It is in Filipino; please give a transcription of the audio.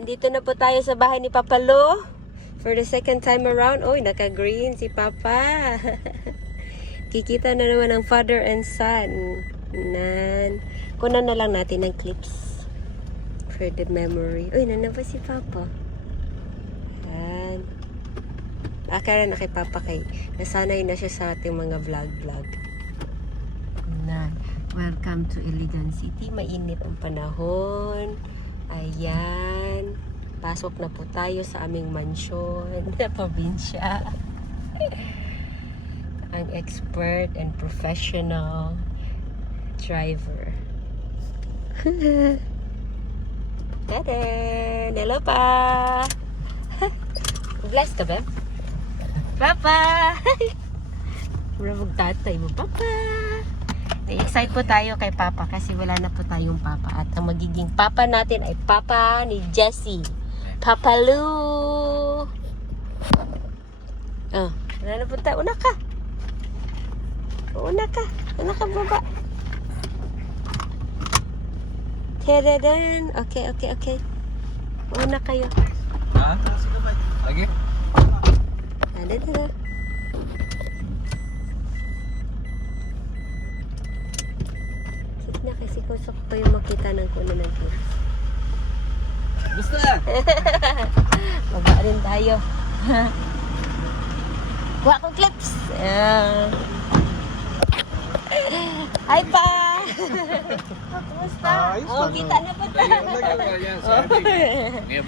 Dito na po tayo sa bahay ni Papa Lo. For the second time around. Uy, naka-green si Papa. Kikita na naman ang father and son. Kunan na lang natin ng clips. For the memory. Uy, nandiyan pa si Papa. Yan. Akala na kay Papa kay nasanay na siya sa ating mga vlog. Na. Welcome to Iligan City. Mainit ang panahon. Ayan. Pasok na po tayo sa aming mansyon na probinsya. Ang expert and professional driver. Tada! Hello pa! Bless ka ba? Papa! Maramag tatay mo, Papa! Excited po tayo kay Papa kasi wala na po tayong Papa. At ang magiging Papa natin ay Papa ni Jessie. Papa Lou! Oh, wala na po tayo. Una ka! Una ka, baba. Tadadan! Okay. Una kayo. Ha? Lagi? Tadadan. Sige na kasi gusto ko pa yung makita ng kuno ng clips. Gusto! Baba rin tayo. Kuha ko clips. Hi pa! Kumusta? Ayos Oh, lang, kita na po tayo. Yan,